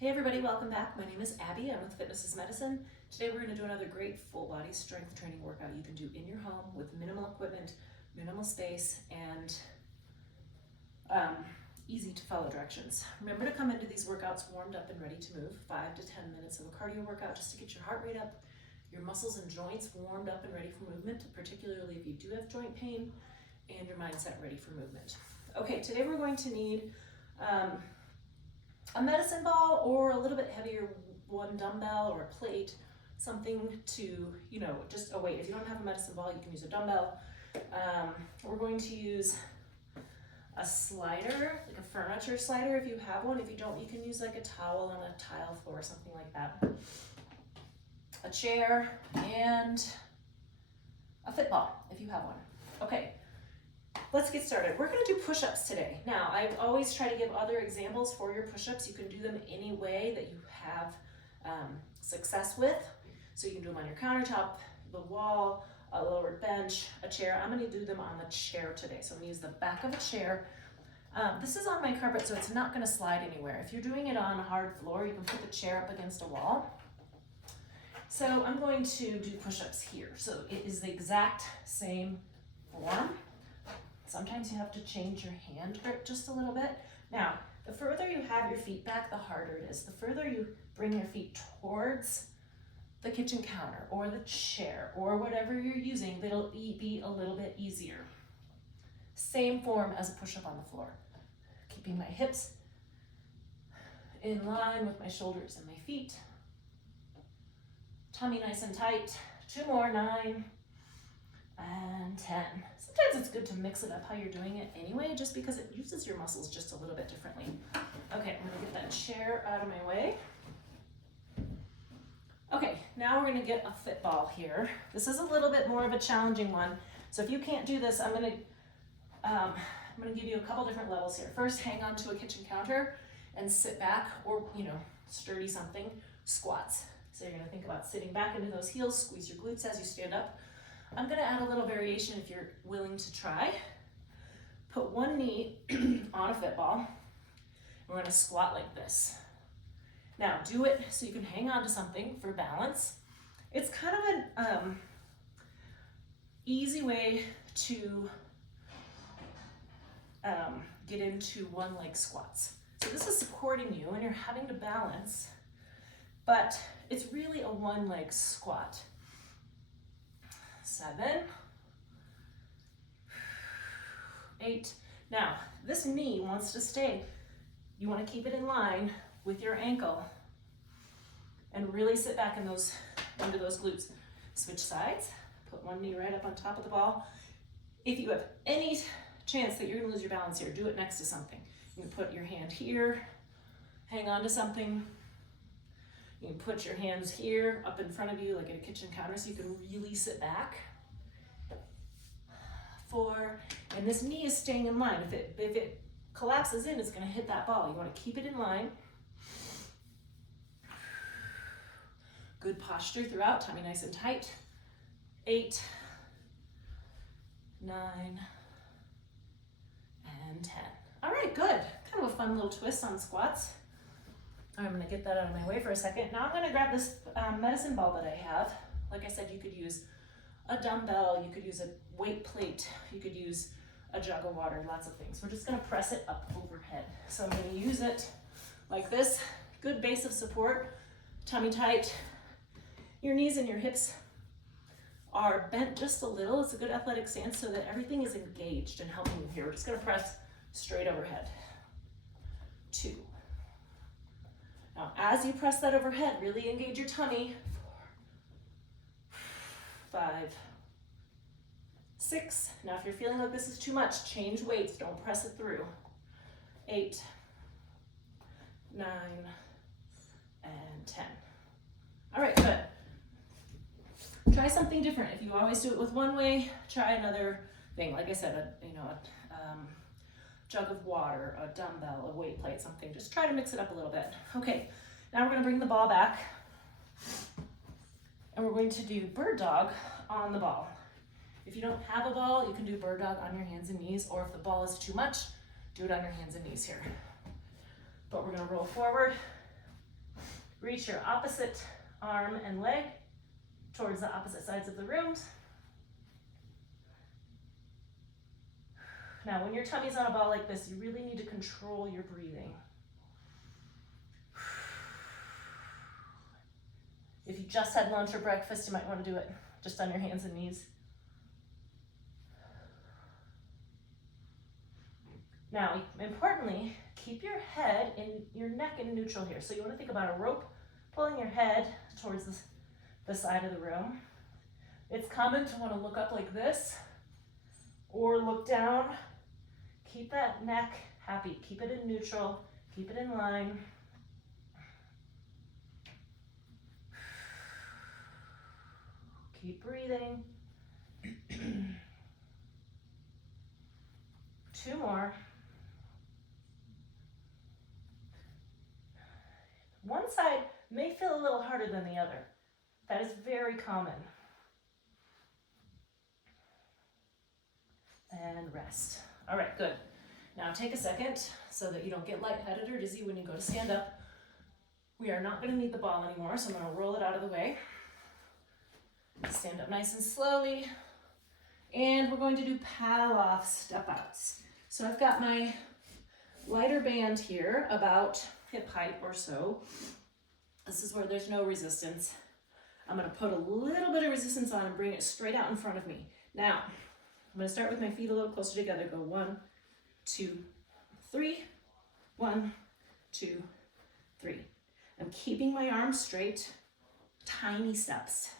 Hey everybody, welcome back. My name is Abby. I'm with Fitness is Medicine. Today we're going to do another great full body strength training workout you can do in your home with minimal equipment, minimal space, and easy to follow directions. Remember to come into these workouts warmed up and ready to move. 5 to 10 minutes of a cardio workout just to get your heart rate up, your muscles and joints warmed up and ready for movement, particularly if you do have joint pain, and your mindset ready for movement. Okay, today we're going to need a medicine ball or a little bit heavier one dumbbell or a plate, something to, just a weight. If you don't have a medicine ball, you can use a dumbbell. We're going to use a slider, like a furniture slider if you have one. If you don't, you can use like a towel on a tile floor or something like that. A chair and a fit ball if you have one. Okay. Let's get started. We're going to do push-ups today. Now, I always try to give other examples for your push-ups. You can do them any way that you have success with. So you can do them on your countertop, the wall, a lowered bench, a chair. I'm going to do them on the chair today. So I'm going to use the back of a chair. This is on my carpet, so it's not going to slide anywhere. If you're doing it on a hard floor, you can put the chair up against a wall. So I'm going to do push-ups here. So it is the exact same form. Sometimes you have to change your hand grip just a little bit. Now, the further you have your feet back, the harder it is. The further you bring your feet towards the kitchen counter or the chair or whatever you're using, it'll be a little bit easier. Same form as a push-up on the floor. Keeping my hips in line with my shoulders and my feet. Tummy nice and tight. 2 more, 9 and 10. Sometimes it's good to mix it up how you're doing it anyway, just because it uses your muscles just a little bit differently. Okay, I'm gonna get that chair out of my way. Okay, now we're gonna get a fit ball here. This is a little bit more of a challenging one. So if you can't do this, I'm gonna give you a couple different levels here. First, hang on to a kitchen counter and sit back or, sturdy something, squats. So you're gonna think about sitting back into those heels, squeeze your glutes as you stand up. I'm gonna add a little variation if you're willing to try. Put one knee on a fit ball. We're gonna squat like this. Now do it so you can hang on to something for balance. It's kind of an easy way to get into one leg squats. So this is supporting you and you're having to balance, but it's really a one leg squat. 7, 8. Now, this knee wants to stay. You want to keep it in line with your ankle and really sit back in under those glutes. Switch sides. Put one knee right up on top of the ball. If you have any chance that you're going to lose your balance here, do it next to something. You can put your hand here, hang on to something. You can put your hands here up in front of you like at a kitchen counter so you can really sit back. 4, and this knee is staying in line. If it collapses in, it's going to hit that ball. You want to keep it in line. Good posture throughout, tummy nice and tight. 8, 9, and 10. All right, good. Kind of a fun little twist on squats. I'm gonna get that out of my way for a second. Now I'm gonna grab this medicine ball that I have. Like I said, you could use a dumbbell, you could use a weight plate, you could use a jug of water, lots of things. We're just gonna press it up overhead. So I'm gonna use it like this. Good base of support, tummy tight. Your knees and your hips are bent just a little. It's a good athletic stance so that everything is engaged and helping you here. We're just gonna press straight overhead. 2. Now, as you press that overhead, really engage your tummy. 4, 5, 6. Now, if you're feeling like this is too much, change weights. Don't press it through. 8, 9, and 10. All right, good. Try something different. If you always do it with one way, try another thing. Like I said, a jug of water, a dumbbell, a weight plate, something. Just try to mix it up a little bit. Okay, now we're gonna bring the ball back and we're going to do bird dog on the ball. If you don't have a ball, you can do bird dog on your hands and knees, or if the ball is too much, do it on your hands and knees here. But we're gonna roll forward, Reach your opposite arm and leg towards the opposite sides of the rooms. Now, when your tummy's on a ball like this, you really need to control your breathing. If you just had lunch or breakfast, you might want to do it just on your hands and knees. Now, importantly, keep your head and your neck in neutral here. So you want to think about a rope pulling your head towards the side of the room. It's common to want to look up like this or look down. Keep that neck happy. Keep it in neutral. Keep it in line. Keep breathing. 2 more. One side may feel a little harder than the other. That is very common. And rest. All right, good. Now take a second so that you don't get lightheaded or dizzy when you go to stand up. We are not going to need the ball anymore, so I'm going to roll it out of the way. Stand up nice and slowly. And we're going to do paddle off step outs. So I've got my lighter band here, about hip height or so. This is where there's no resistance. I'm going to put a little bit of resistance on and bring it straight out in front of me. Now, I'm going to start with my feet a little closer together. Go 1, 2, 3. 1, 2, 3. I'm keeping my arms straight, tiny steps.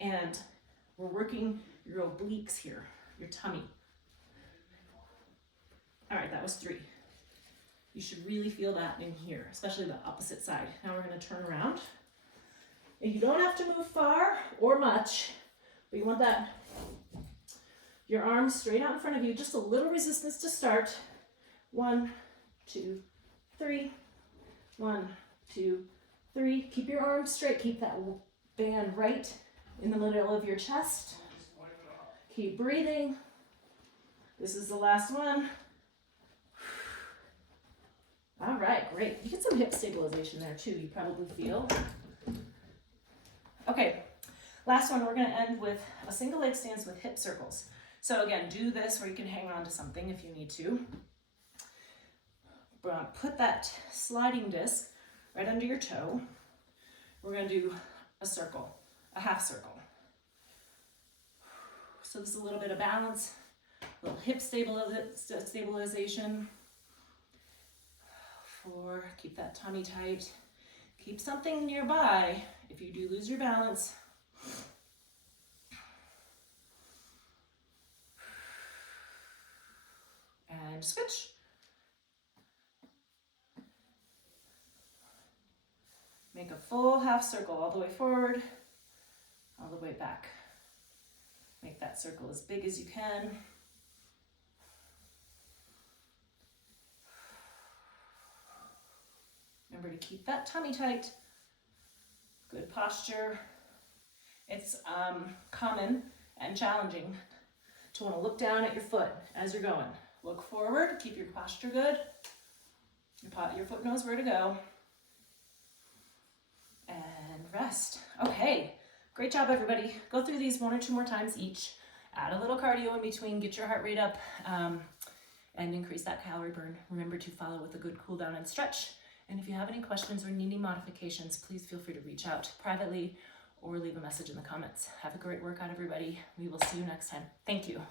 And we're working your obliques here, your tummy. All right, that was 3. You should really feel that in here, especially the opposite side. Now we're going to turn around. And you don't have to move far or much, but you want that, your arms straight out in front of you, just a little resistance to start. 1, 2, 3. 1, 2, 3. Keep your arms straight. Keep that band right in the middle of your chest. Keep breathing. This is the last one. All right, great. You get some hip stabilization there too, you probably feel. Okay, last one, we're gonna end with a single leg stance with hip circles. So again, do this where you can hang on to something if you need to. Put that sliding disc right under your toe. We're gonna do a circle, a half circle. So this is a little bit of balance, a little hip stabilization. 4, keep that tummy tight. Keep something nearby if you do lose your balance. And switch. Make a full half circle all the way forward, all the way back. Make that circle as big as you can. Remember to keep that tummy tight. Good posture. It's common and challenging to want to look down at your foot as you're going. Look forward, keep your posture good. Your foot knows where to go. And rest. Okay, great job everybody. Go through these 1 or 2 more times each. Add a little cardio in between, get your heart rate up, and increase that calorie burn. Remember to follow with a good cool down and stretch. And if you have any questions or need any modifications, please feel free to reach out privately or leave a message in the comments. Have a great workout, everybody. We will see you next time. Thank you.